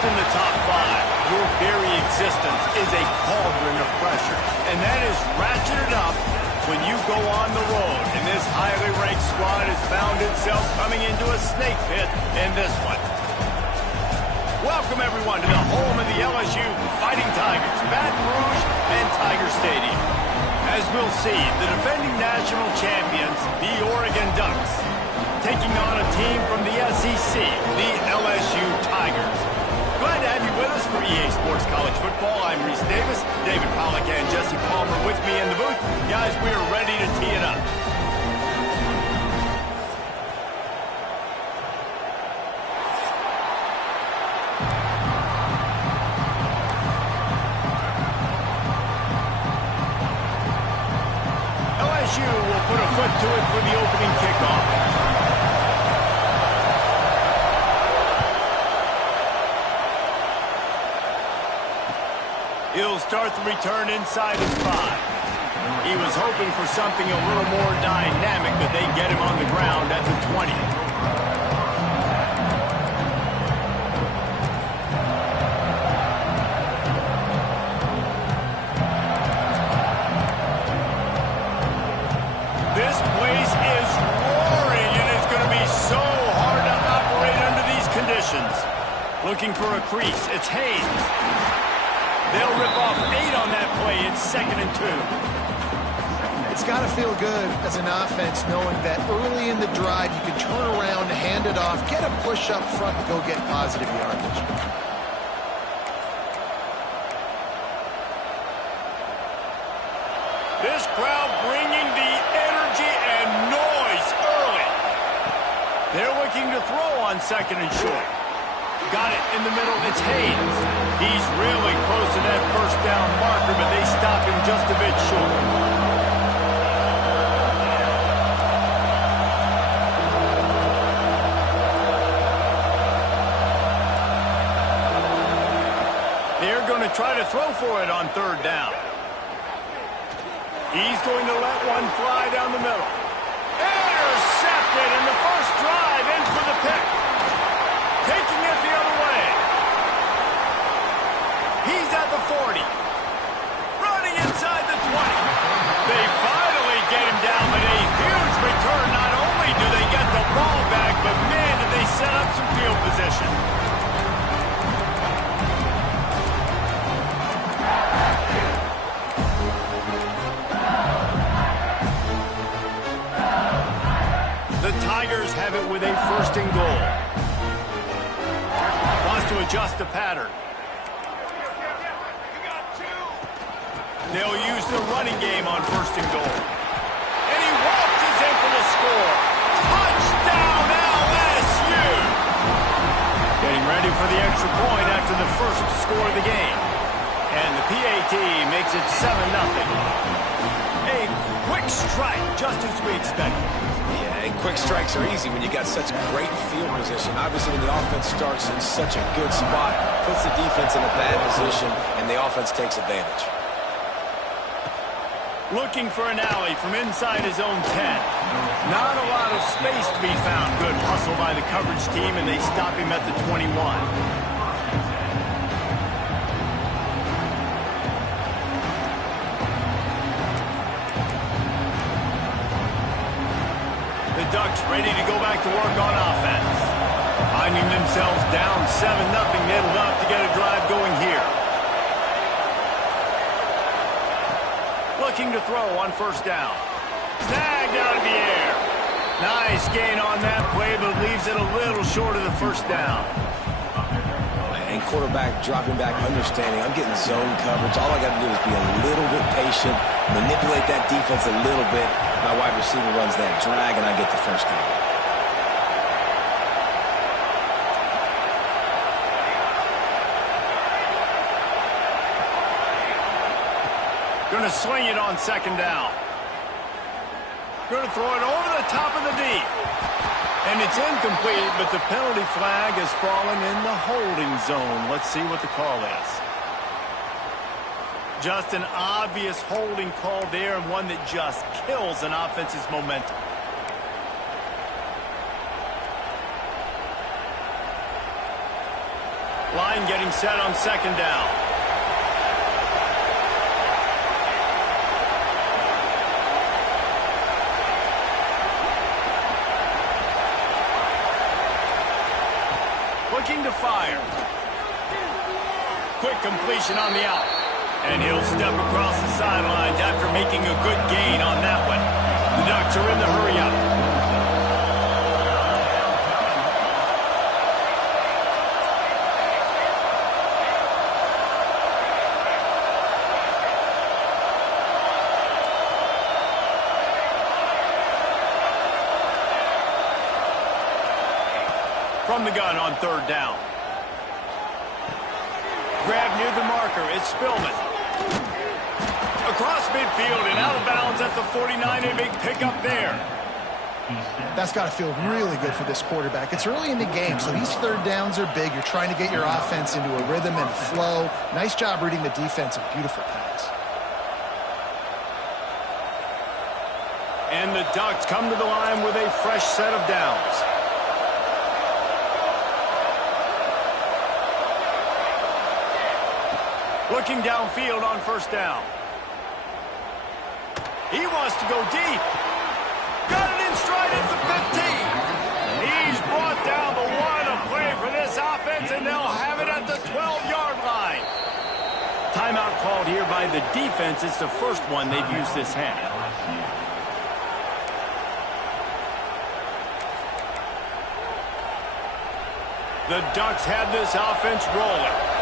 Lost in the top five, your very existence is a cauldron of pressure. And that is ratcheted up when you go on the road. And this highly ranked squad has found itself coming into a snake pit in this one. Welcome, everyone, to the home of the LSU Fighting Tigers, Baton Rouge and Tiger Stadium. As we'll see, the defending national champions, the Oregon Ducks, taking on a team from the SEC, the LSU Tigers. Glad to have you with us for EA Sports College Football. I'm Reese Davis, David Pollack and Jesse Palmer with me in the booth. Guys, we are ready to tee it up. LSU will put a foot to it for the opening kickoff. He'll start the return inside his 5. He was hoping for something a little more dynamic, but they get him on the ground at the 20. This place is roaring, and it's going to be so hard to operate under these conditions. Looking for a crease. It's Haynes. They'll rip off 8 on that play. It's 2nd and 2. It's got to feel good as an offense knowing that early in the drive you can turn around, hand it off, get a push up front, and go get positive yardage. This crowd bringing the energy and noise early. They're looking to throw on 2nd and short. Got it in the middle. It's Haynes. He's really close to that first down marker, but they stop him just a bit short. They're going to try to throw for it on 3rd down. He's going to let one fly down the middle. Intercepted, and the first drive ends with a pick. Taking it the other way. He's at the 40. Running inside the 20. They finally get him down with a huge return. Not only do they get the ball back, but man, did they set up some field position. The Tigers have it with a 1st and goal. To adjust the pattern. They'll use the running game on 1st and goal. And he waltzes in for the score. Touchdown LSU! Getting ready for the extra point after the first score of the game. And the PAT makes it 7-0. A quick strike, just as we expected. Yeah, and quick strikes are easy when you got such great field position. Obviously, when the offense starts in such a good spot, puts the defense in a bad position, and the offense takes advantage. Looking for an alley from inside his own 10. Not a lot of space to be found. Good hustle by the coverage team, and they stop him at the 21. The Ducks ready to go back to work on offense. Finding themselves down 7-0, they'll have to get a drive going here. Looking to throw on 1st down. Snagged out of the air. Nice gain on that play, but leaves it a little short of the 1st down. And quarterback dropping back, understanding I'm getting zone coverage. All I got to do is be a little bit patient, manipulate that defense a little bit. My wide receiver runs that drag, and I get the 1st down. Going to swing it on 2nd down. Going to throw it over the top of the deep. And it's incomplete, but the penalty flag has fallen in the holding zone. Let's see what the call is. Just an obvious holding call there, and one that just kills an offense's momentum. Line getting set on second down. Looking to fire. Quick completion on the out. And he'll step across the sidelines after making a good gain on that one. The Ducks are in the hurry up. From the gun on third down. Grab near the marker. It's Spillman. Across midfield and out of bounds at the 49. A big pickup there. That's got to feel really good for this quarterback. It's early in the game, so these third downs are big. You're trying to get your offense into a rhythm and a flow. Nice job reading the defense. A beautiful pass. And the Ducks come to the line with a fresh set of downs. Looking downfield on first down. He wants to go deep. Got it in stride at the 15. He's brought down the one. A play for this offense, and they'll have it at the 12-yard line. Timeout called here by the defense. It's the first one they've used this half. The Ducks have this offense rolling.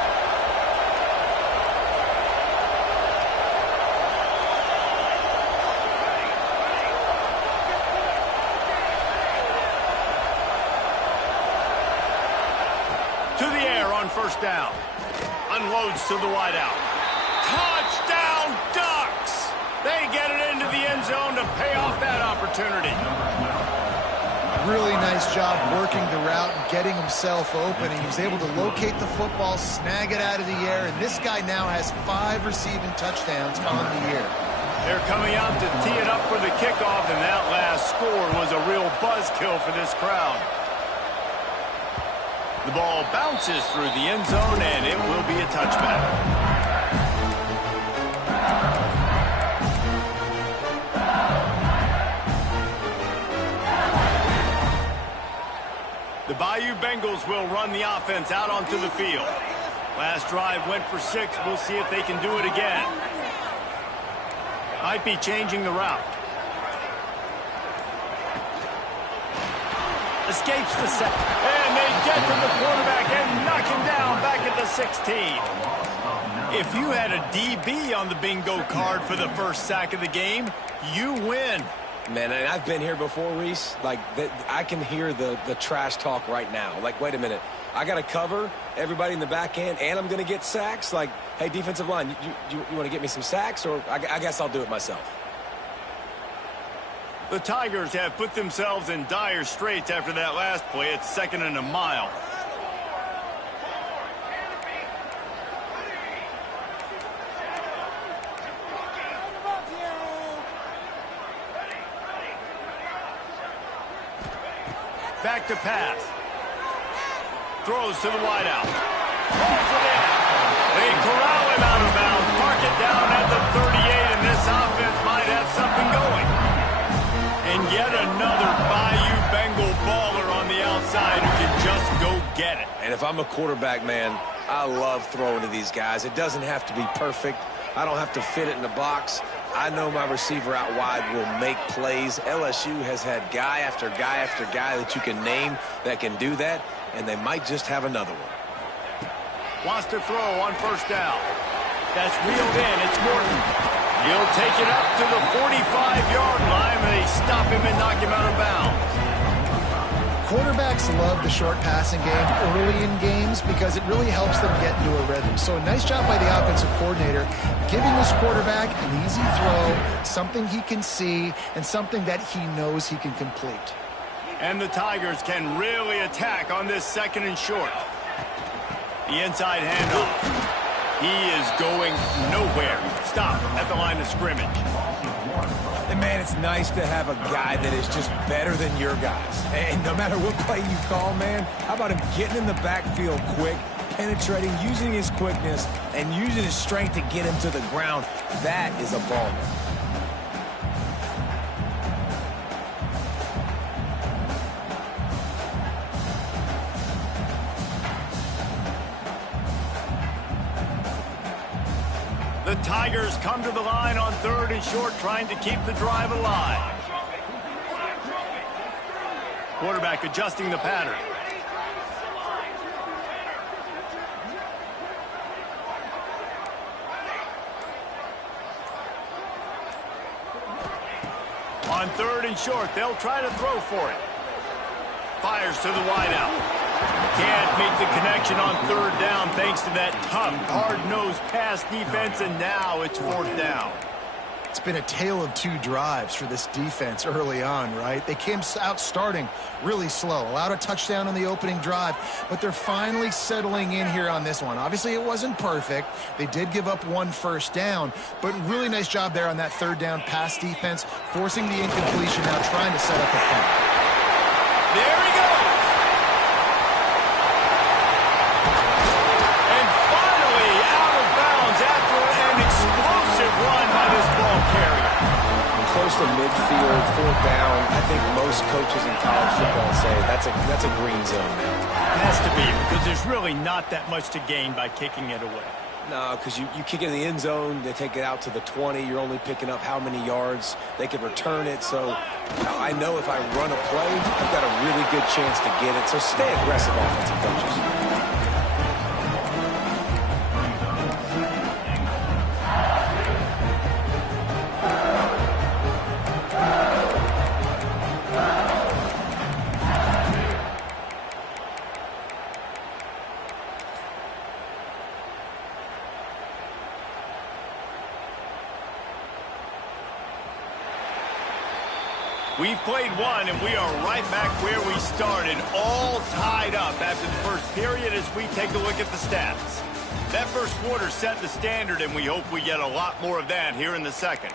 First down. Unloads to the wideout. Touchdown, Ducks! They get it into the end zone to pay off that opportunity. Really nice job working the route and getting himself open. He was able to locate the football, snag it out of the air, and this guy now has 5 receiving touchdowns on the year. They're coming out to tee it up for the kickoff, and that last score was a real buzzkill for this crowd. The ball bounces through the end zone, and it will be a touchback. The Bayou Bengals will run the offense out onto the field. Last drive went for 6. We'll see if they can do it again. Might be changing the route. Escapes the set. And they get to the quarterback and knock him down back at the 16. If you had a DB on the bingo card for the first sack of the game, you win. Man, and I've been here before, Reese. Like, I can hear the trash talk right now. Like, wait a minute. I got to cover everybody in the back end, and I'm going to get sacks? Like, hey, defensive line, you want to get me some sacks? Or I guess I'll do it myself. The Tigers have put themselves in dire straits after that last play. It's 2nd and a mile. Back to pass. Throws to the wideout. Pulls it in. They corral him out of bounds. Mark it down at the 38, and this offense might have something going. And yet another Bayou Bengal baller on the outside who can just go get it. And if I'm a quarterback, man, I love throwing to these guys. It doesn't have to be perfect. I don't have to fit it in the box. I know my receiver out wide will make plays. LSU has had guy after guy after guy that you can name that can do that, and they might just have another one. Wants to throw on first down. That's reeled in. It's Morton. He'll take it up to the 45-yard line, and they stop him and knock him out of bounds. Quarterbacks love the short passing game early in games because it really helps them get into a rhythm. So a nice job by the offensive coordinator giving his quarterback an easy throw, something he can see, and something that he knows he can complete. And the Tigers can really attack on this 2nd and short. The inside handoff. He is going nowhere. Stop at the line of scrimmage. And, man, it's nice to have a guy that is just better than your guys. And no matter what play you call, man, how about him getting in the backfield quick, penetrating, using his quickness, and using his strength to get him to the ground. That is a baller. The Tigers come to the line on 3rd and short, trying to keep the drive alive. Quarterback adjusting the pattern. On 3rd and short, they'll try to throw for it. Fires to the wideout. Can't make the connection on 3rd down thanks to that tough, hard-nosed pass defense, and now it's 4th down. It's been a tale of 2 drives for this defense early on, right? They came out starting really slow, allowed a touchdown on the opening drive, but they're finally settling in here on this one. Obviously, it wasn't perfect. They did give up 1 first down, but really nice job there on that 3rd down pass defense, forcing the incompletion, now trying to set up a punt. There he goes! And finally out of bounds after an explosive run by this ball carrier. Close to midfield, 4th down. I think most coaches in college football say that's a green zone now. It has to be, because there's really not that much to gain by kicking it away. No, because you kick it in the end zone, they take it out to the 20. You're only picking up how many yards. They can return it. So I know if I run a play, I've got a really good chance to get it. So stay aggressive, offensive coaches. We've played one, and we are right back where we started, all tied up after the first period as we take a look at the stats. That first quarter set the standard, and we hope we get a lot more of that here in the second.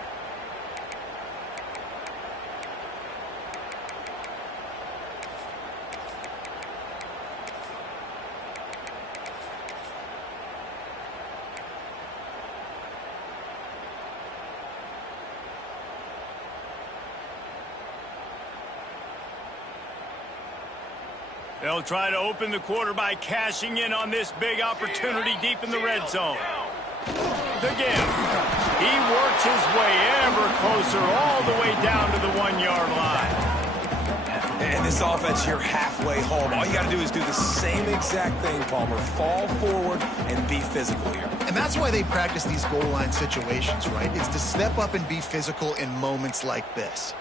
They'll try to open the quarter by cashing in on this big opportunity deep in the red zone. The give. He works his way ever closer all the way down to the 1-yard line. And this offense, you're halfway home. All you got to do is do the same exact thing, Palmer. Fall forward and be physical here. And that's why they practice these goal line situations, right? It's to step up and be physical in moments like this.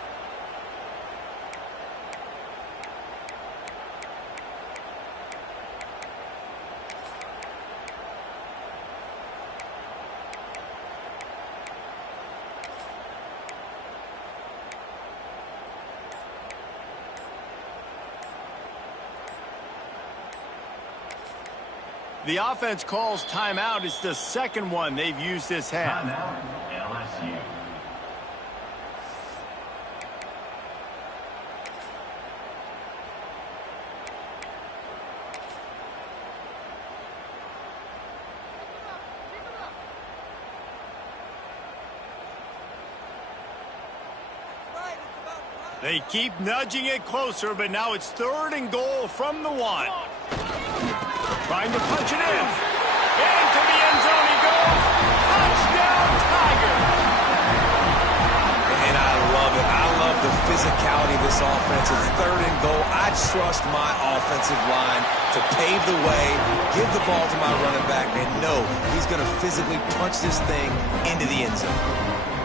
The offense calls timeout. It's the second one they've used this half. LSU. They keep nudging it closer, but now it's 3rd and goal from the 1. Trying to punch it in. Into the end zone he goes. Touchdown, Tiger. And I love it. I love the physicality of this offense. It's 3rd and goal. I trust my offensive line to pave the way, give the ball to my running back, and know he's going to physically punch this thing into the end zone.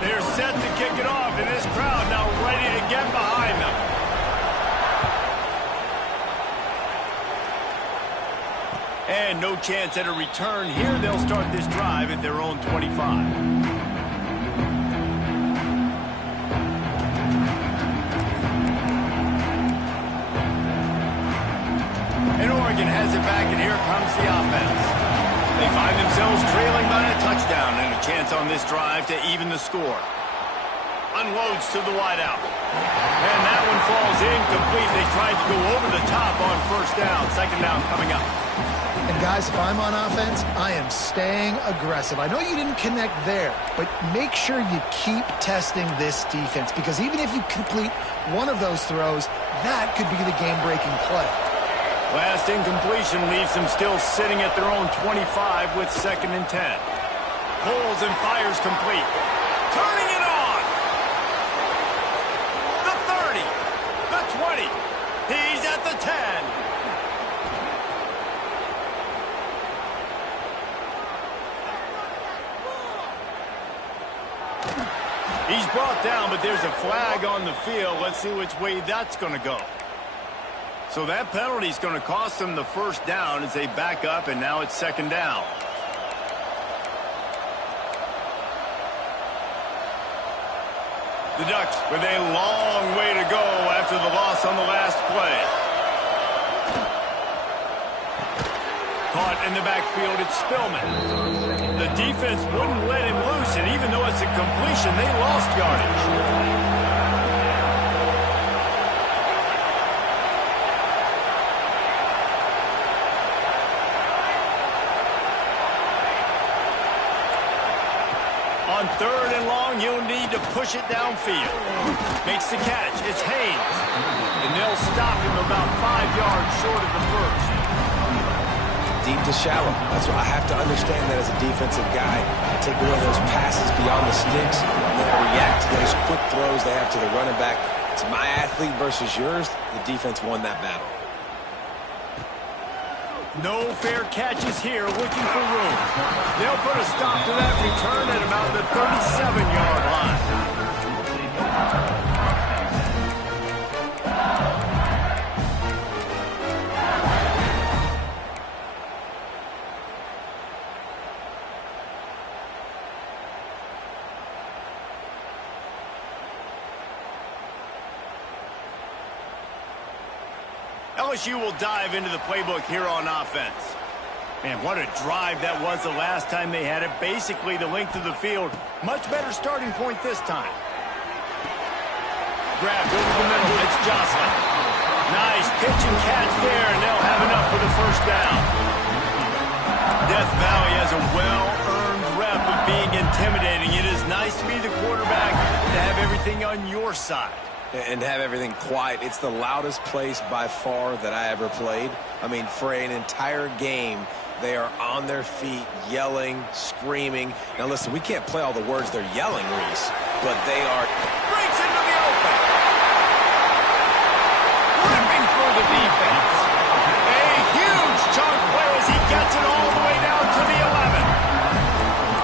They're set to kick it off, and this crowd now ready to get behind them. And no chance at a return here. They'll start this drive at their own 25. And Oregon has it back, and here comes the offense. They find themselves trailing by a touchdown and a chance on this drive to even the score. Unloads to the wideout. And that one falls incomplete. They tried to go over the top on 1st down. 2nd down coming up. And guys, if I'm on offense, I am staying aggressive. I know you didn't connect there, but make sure you keep testing this defense, because even if you complete one of those throws, that could be the game-breaking play. Last incompletion leaves them still sitting at their own 25 with 2nd and 10. Pulls and fires complete. Turning it on! The 30, the 20, he's at the 10. He's brought down, but there's a flag on the field. Let's see which way that's going to go. So that penalty is going to cost them the 1st down as they back up, and now it's 2nd down. The Ducks with a long way to go after the loss on the last play. Caught in the backfield, it's Spillman. The defense wouldn't let him loose, and even though it's a completion, they lost yardage. On 3rd and long, you'll need to push it downfield. Makes the catch. It's Haynes. And they'll stop him about 5 yards short of the 1st. Deep to shallow. That's what I have to understand that as a defensive guy. I take away those passes beyond the sticks, and then I react to those quick throws they have to the running back. It's my athlete versus yours. The defense won that battle. No fair catches here, looking for room. They'll put a stop to that return at about the 37-yard line. LSU will dive into the playbook here on offense. Man, what a drive that was the last time they had it. Basically the length of the field. Much better starting point this time. Grabbed over the middle. It's Jocelyn. Nice pitch and catch there, and they'll have enough for the 1st down. Death Valley has a well-earned rep of being intimidating. It is nice to be the quarterback, to have everything on your side. And have everything quiet. It's the loudest place by far that I ever played. I mean, for an entire game, they are on their feet, yelling, screaming. Now, listen, we can't play all the words they're yelling, Reese, but they are... Breaks into the open. Ripping through the defense. A huge chunk play as he gets it all the way down to the 11.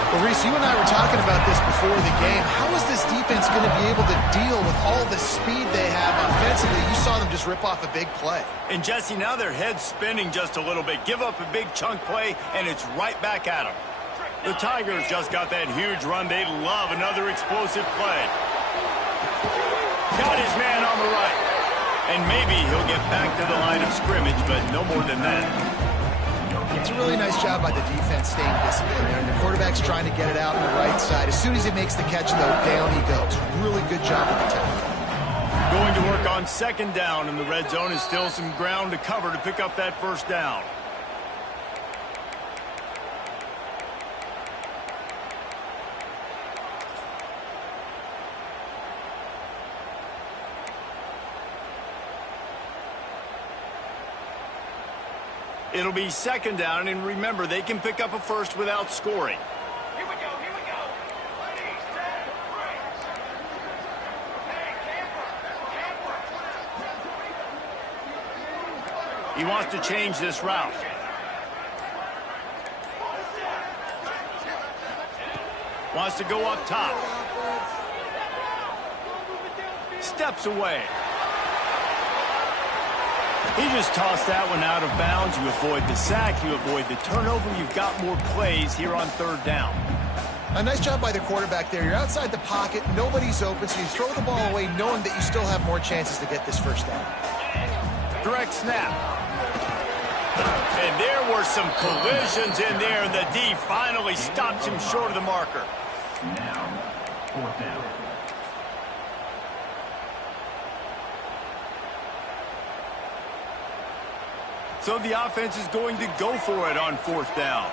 Well, Reese, you and I were talking about this before the game. How is this defense going to be able to deal with all the speed they have offensively? You saw them just rip off a big play. And, Jesse, now their head's spinning just a little bit. Give up a big chunk play, and it's right back at them. The Tigers just got that huge run. They love another explosive play. Got his man on the right. And maybe he'll get back to the line of scrimmage, but no more than that. It's a really nice job by the defense staying disciplined there. And the quarterback's trying to get it out on the right side. As soon as he makes the catch, though, down he goes. Really good job with the tackle. Going to work on 2nd down, and the red zone is still some ground to cover to pick up that 1st down. It'll be 2nd down, and remember, they can pick up a 1st without scoring. Here we go, here we go. Ready, set, break. Hey, camper. He wants to change this route. Wants to go up top. Steps away. He just tossed that one out of bounds. You avoid the sack, you avoid the turnover. You've got more plays here on 3rd down. A nice job by the quarterback there. You're outside the pocket, nobody's open, so you throw the ball away knowing that you still have more chances to get this 1st down. Direct snap. And there were some collisions in there, and the D finally stops him short of the marker. Now, 4th down. So the offense is going to go for it on 4th down.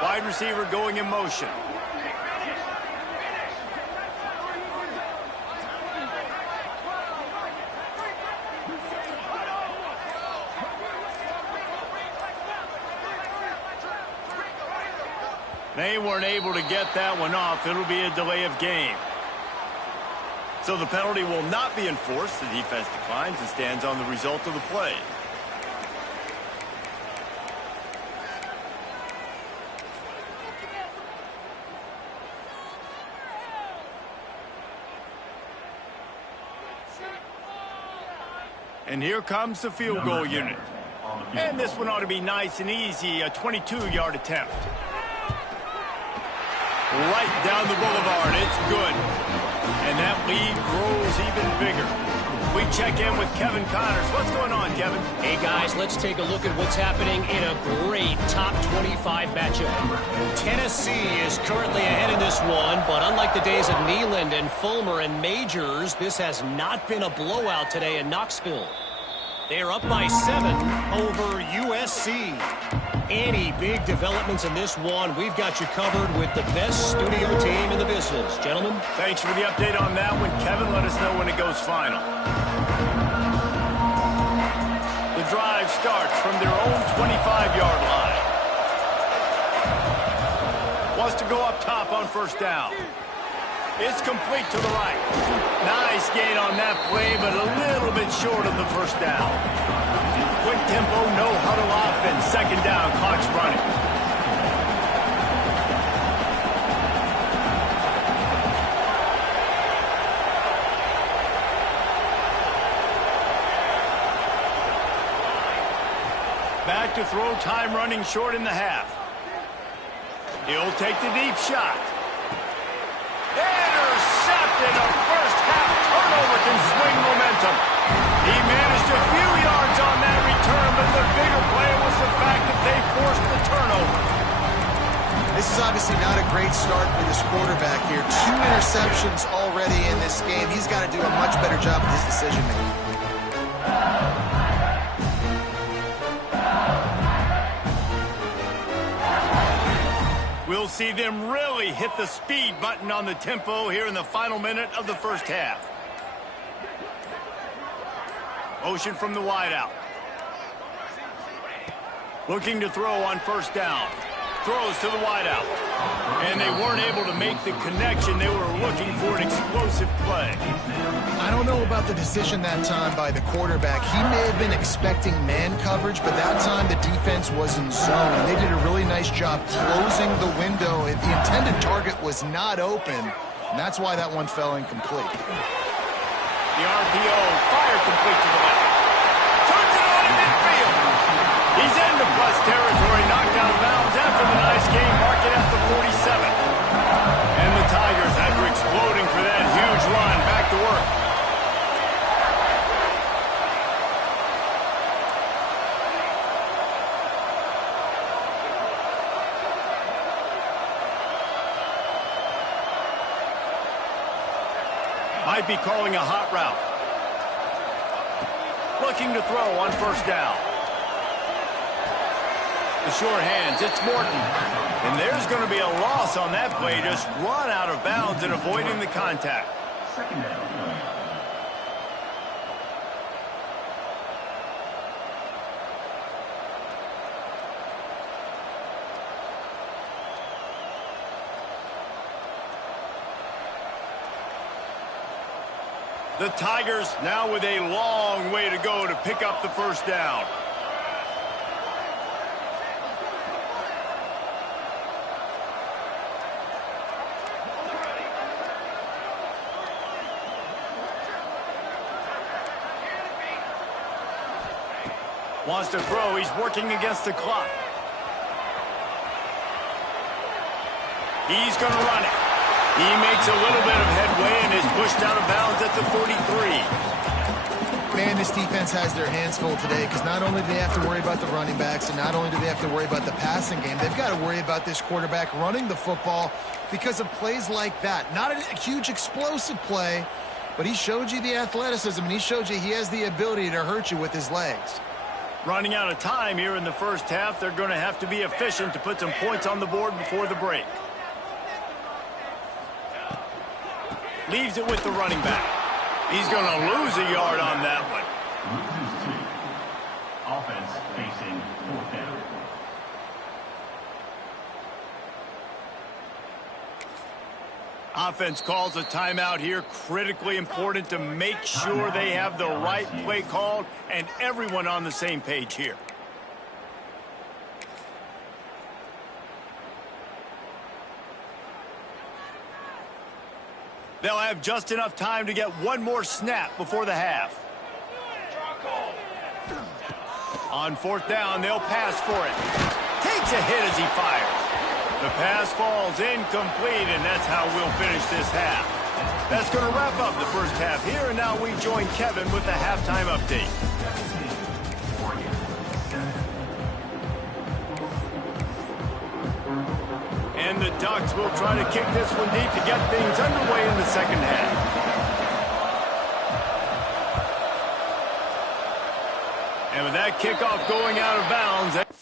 Wide receiver going in motion. They weren't able to get that one off. It'll be a delay of game. So the penalty will not be enforced. The defense declines and stands on the result of the play. And here comes the field goal unit. And this one ought to be nice and easy, a 22-yard attempt. Right down the boulevard, it's good. And that lead grows even bigger. We check in with Kevin Connors. What's going on, Kevin? Hey, guys, let's take a look at what's happening in a great top 25 matchup. Tennessee is currently ahead in this one, but unlike the days of Neyland and Fulmer and Majors, this has not been a blowout today in Knoxville. They are up by 7 over USC. Any big developments in this one, we've got you covered with the best studio team in the business. Gentlemen? Thanks for the update on that one, Kevin. Let us know when it goes final. The drive starts from their own 25-yard line. Wants to go up top on 1st down. It's complete to the right. Nice gain on that play, but a little bit short of the 1st down. Quick tempo, no huddle offense. 2nd down, clock's running. Back to throw, time running short in the half. He'll take the deep shot. Intercepted. A first-half turnover can swing momentum. He managed a few yards on that return, but the bigger play was the fact that they forced the turnover. This is obviously not a great start for this quarterback here. 2 interceptions already in this game. He's got to do a much better job with his decision-making. We'll see them really hit the speed button on the tempo here in the final minute of the 1st half. Motion from the wideout. Looking to throw on 1st down. Throws to the wideout. And they weren't able to make the connection. They were looking for an explosive play. I don't know about the decision that time by the quarterback. He may have been expecting man coverage, but that time the defense was in zone. And they did a really nice job closing the window. The intended target was not open, and that's why that one fell incomplete. The RPO fired complete to the left. Turns it on in midfield. He's into plus territory, knocked out of bounds after the nice game, marked it at the 47. And the Tigers, after exploding for that huge run, back to work. Might be calling a hot route. Looking to throw on 1st down. The short hands, it's Morton. And there's going to be a loss on that play. Just run out of bounds and avoiding the contact. 2nd down. The Tigers now with a long way to go to pick up the 1st down. Wants to throw. He's working against the clock. He's going to run it. He makes a little bit of headway and is pushed out of bounds at the 43. Man, this defense has their hands full today because not only do they have to worry about the running backs and not only do they have to worry about the passing game, they've got to worry about this quarterback running the football because of plays like that. Not a huge explosive play, but he showed you the athleticism and he showed you he has the ability to hurt you with his legs. Running out of time here in the first half, they're going to have to be efficient to put some points on the board before the break. Leaves it with the running back. He's going to lose a yard on that one. Loses 2. Offense facing 4th down. Offense calls a timeout here. Critically important to make sure they have the right play called and everyone on the same page here. They'll have just enough time to get one more snap before the half. On 4th down, they'll pass for it. Takes a hit as he fires. The pass falls incomplete, and that's how we'll finish this half. That's going to wrap up the first half here, and now we join Kevin with the halftime update. And the Ducks will try to kick this one deep to get things underway in the second half. And with that kickoff going out of bounds...